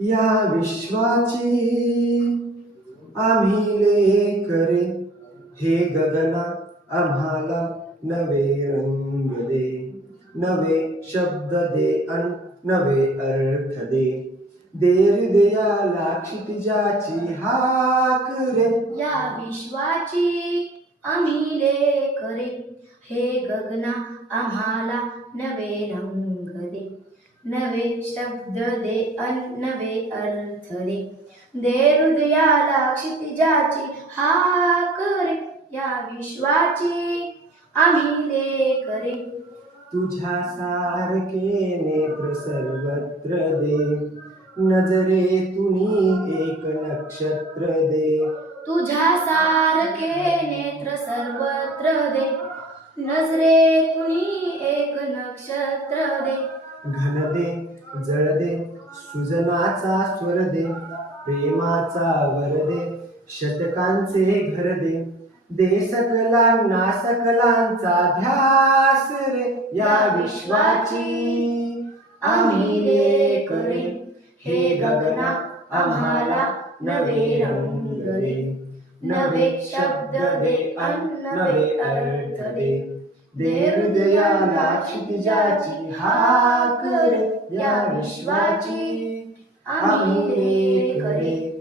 या विश्वाची आम्ही लेकरे हे गगना आम्हाला नवे रंग दे. नवे शब्द दे अन नवे अर्थ दे. दे हृदयाला क्षितिजाची हाक रे. या विश्वाची आम्ही लेकरे हे गगना आम्हाला नवे रंग नवे शब्द दे अन नवे अर्थ दे दे हृदयाला क्षितिजाची हाक रे या विश्वाची आम्ही लेकरे तुझ्या सारखे नेत्र सर्वत्र दे. नजरे तुनी एक नक्षत्र दे. तुझ्या सारखे नेत्र सर्वत्र दे. नजरे तुनी एक नक्षत्र दे. घन दे जळ दे सुजनाचा स्वर दे प्रेमाचा वर दे शतकांचे घर दे दे सकलांना सकलांचा ध्यास रे या विश्वाची आम्ही लेकरे हे गगना आम्हाला नवे रंग दे. नवे शब्द दे अन्न नवे अर्थ दे. दे हृदयाला क्षितिजाची हा कर या विश्वाची. आम्ही लेकरे